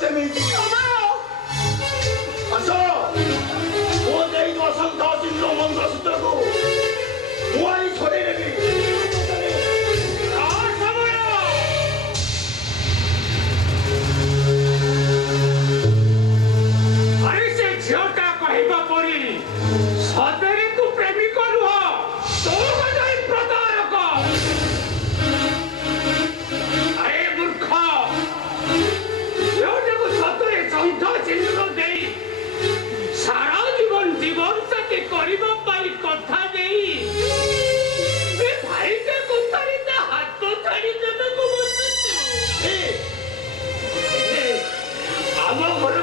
ସେମିତି ଆସ ମୋ ଦେଇ ବସନ୍ତ ସିଂହ ମଙ୍ଗଳସୂତ୍ରକୁ ମୁଁ ଆଣି ଛଡେଇ ନେବି। ଆରେ ସେ ଝିଅଟା କହିବା ପରି ସତରେ ତୁ ପ୍ରେମିକ ନୁହ, ତୁ ଗୋଟେ ପ୍ରତାରକ। ଆରେ ମୂର୍ଖ, ଝିଅଟାକୁ ସତରେ ସନ୍ଥ ଚିହ୍ନ ଦେଇ ସାରା ଜୀବନ ଜୀବନ ସାଥୀ କରିବା ପାଇଁ କଥା ଦେଇ ଏ ଭାଇଟେ କୁତାରି ତା ହାତ ଛାଡ଼ି ଦେବାକୁ ବସିଛୁ। ଆମ ଘର